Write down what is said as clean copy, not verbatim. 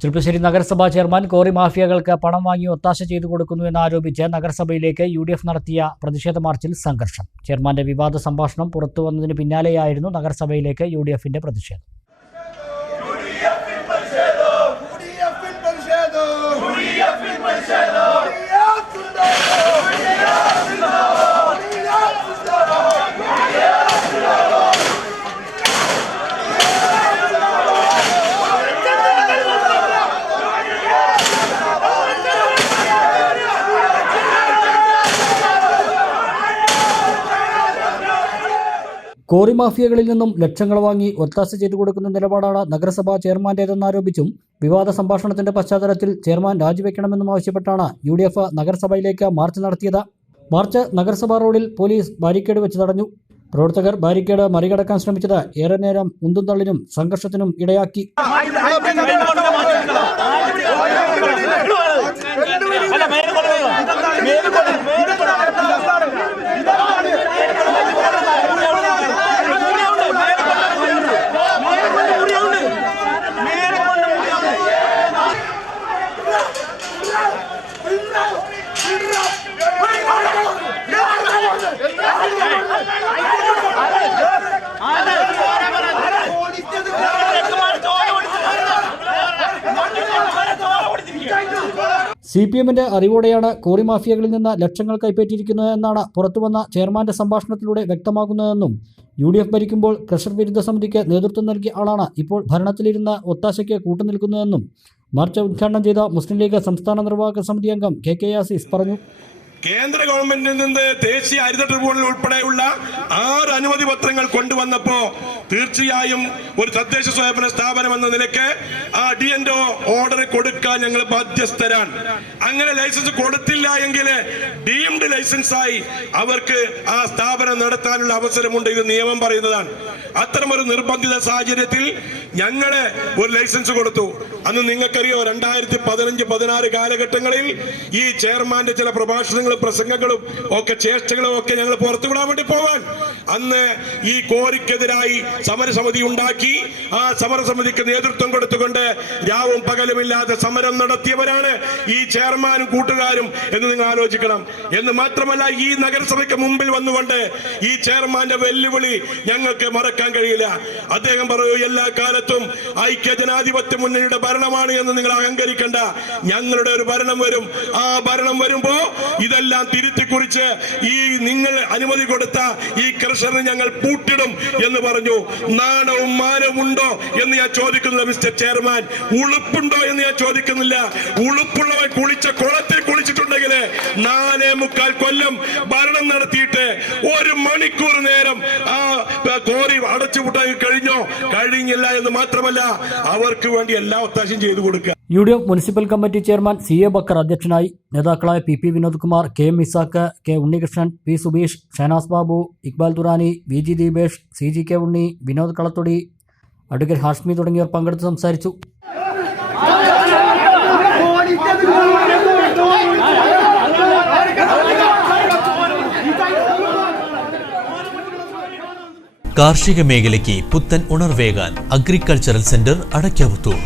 ചെറുപ്പശ്ശേരി നഗരസഭാ chairman quarry മാഫിയകൾക്ക് പണം വാങ്ങി ഒത്താശ ചെയ്തു കൊടുക്കുന്നുവെന്നാരോപിച്ച് നഗരസഭയിലേക്ക് UDF നടത്തിയ പ്രതിഷേധ മാർച്ചിൽ സംഘർഷം. ചെയർമാന്റെ വിവാദ സംഭാഷണം പുറത്തുവന്നതിന് പിന്നാലെയായിരുന്നു നഗരസഭയിലേക്ക് UDFന്റെ പ്രതിഷേധം. കോറി മാഫിയകളിൽ നിന്നും ലക്ഷങ്ങൾ വാങ്ങി ഒത്താശ ചെയ്തു കൊടുക്കുന്ന നിലപാടാണ് നഗരസഭാ ചെയർമാന്റേതെന്നാരോപിച്ചും വിവാദ സംഭാഷണത്തിന്റെ പശ്ചാത്തലത്തിൽ ചെയർമാൻ രാജിവെക്കണമെന്നും ആവശ്യപ്പെട്ടാണ് UDF നഗരസഭയിലേക്ക് മാർച്ച് നടത്തിയത്. മാർച്ച് നഗരസഭാ റോഡിൽ പോലീസ് ബാരിക്കേഡ് വെച്ച് തടഞ്ഞു. പ്രവർത്തകർ ബാരിക്കേഡ് മറികടക്കാൻ ശ്രമിച്ചത് ഏറെ നേരം ഉന്തും തള്ളിനും സംഘർഷത്തിനും ഇടയാക്കി. CPMന്റെ അറിവോടെയാണ് കോറി മാഫിയകളിൽ നിന്ന് ലക്ഷങ്ങൾ കൈപ്പറ്റിയിരിക്കുന്നതെന്നാണ് പുറത്തുവന്ന ചെയർമാന്റെ സംഭാഷണത്തിലൂടെ വ്യക്തമാകുന്നതെന്നും UDF ഭരിക്കുമ്പോൾ ക്രഷർ വിരുദ്ധ സമിതിക്ക് നേതൃത്വം നൽകിയ ആളാണ് ഇപ്പോൾ ഭരണത്തിലിരുന്ന ഒത്താശയ്ക്ക് കൂട്ടുനിൽക്കുന്നതെന്നും മാർച്ച് ഉദ്ഘാടനം ചെയ്ത മുസ്ലിം ലീഗ് സംസ്ഥാന നിർവാഹക സമിതി അംഗം KK യാസീസ് പറഞ്ഞു. കേന്ദ്ര ഗവൺമെന്റിൽ നിന്ന് ദേശീയ ഹരിത ട്രിബ്യൂണൽ ഉൾപ്പെടെയുള്ള 6 അനുമതി പത്രങ്ങൾ കൊണ്ടുവന്നപ്പോ തീർച്ചയായും ഒരു തദ്ദേശ സ്വയംഭരണ സ്ഥാപനം എന്ന നിലയ്ക്ക് ആ DNO ഓർഡർ കൊടുക്കാൻ ഞങ്ങൾ ബാധ്യസ്ഥരാണ്. അങ്ങനെ ലൈസൻസ് കൊടുത്തില്ല എങ്കിൽ ഡീംഡ് ലൈസൻസായി അവർക്ക് ആ സ്ഥാപനം നടത്താനുള്ള അവസരമുണ്ട്. ഇത് നിയമം പറയുന്നതാണ്. അത്തരമൊരു നിർബന്ധിത സാഹചര്യത്തിൽ ഞങ്ങള് ഒരു ലൈസൻസ് കൊടുത്തു. അന്ന് നിങ്ങൾക്കറിയോ 2015-16 കാലഘട്ടങ്ങളിൽ ഈ ചെയർമാന്റെ ചില പ്രഭാഷണങ്ങളും പ്രസംഗങ്ങളും ഒക്കെ ചേഷ്ടകളും ഒക്കെ ഞങ്ങൾ പുറത്തുവിടാൻ വേണ്ടി പോവാൻ അന്ന് ഈ കോറിക്കെതിരായി സമരസമിതി ഉണ്ടാക്കി. ആ സമരസമിതിക്ക് നേതൃത്വം കൊടുത്തുകൊണ്ട് രാവും പകലുമില്ലാതെ സമരം നടത്തിയവരാണ് ഈ ചെയർമാനും കൂട്ടുകാരും എന്ന് നിങ്ങൾ ആലോചിക്കണം. എന്ന് മാത്രമല്ല, ഈ നഗരസഭയ്ക്ക് മുമ്പിൽ വന്നുകൊണ്ട് ഈ ചെയർമാന്റെ വെല്ലുവിളി ഞങ്ങൾക്ക് മറക്കാൻ കഴിയില്ല. അദ്ദേഹം പറയൂ, എല്ലാ കാലത്തും ഐക്യ ജനാധിപത്യ മുന്നണിയുടെ ഭരണമാണ് എന്ന് നിങ്ങൾ അഹങ്കരിക്കണ്ട. ഞങ്ങളുടെ ഒരു ഭരണം വരും. ആ ഭരണം വരുമ്പോ ഇതെല്ലാം തിരുത്തി കുറിച്ച് ഈ നിങ്ങൾ അനുമതി കൊടുത്ത ഈ ക്രഷറിന് ഞങ്ങൾ പൂട്ടിടും എന്ന് പറഞ്ഞു. നാണവും മാനവും ഉണ്ടോ എന്ന് ഞാൻ ചോദിക്കുന്നില്ല മിസ്റ്റർ ചെയർമാൻ. ഉളുപ്പുണ്ടോ എന്ന് ഞാൻ ചോദിക്കുന്നില്ല. ഉളുപ്പുള്ളവൻ കുളിച്ച കുളത്തിൽ കുളിച്ചിട്ടുണ്ടെങ്കിൽ 4.25 കൊല്ലം ഭരണം നടത്തിയിട്ട് 1 മണിക്കൂർ നേരം ആ കോറി അടച്ചുപൂട്ടാൻ കഴിഞ്ഞില്ല എന്ന് മാത്രമല്ല, അവർക്ക് വേണ്ടി എല്ലാ ഒത്താശയും ചെയ്തു കൊടുക്കുക. UDF municipal committee chairman CA Bakkar അധ്യക്ഷനായി. നേതാക്കളായ PP Vinod Kumar, KM Isaac, K Unnikrishnan, P Subeesh, Shahanas Babu, Iqbal Thurani, VG Deepesh, CGK Unni, Vinod Kalathodi, advocate Hashmi തുടങ്ങിയവർ പങ്കെടുത്ത് സംസാരിച്ചു. കാർഷിക മേഖലയ്ക്ക് പുത്തൻ ഉണർവേകാൻ അഗ്രികൾച്ചറൽ സെന്റർ അടയ്ക്കാവുത്തൂർ.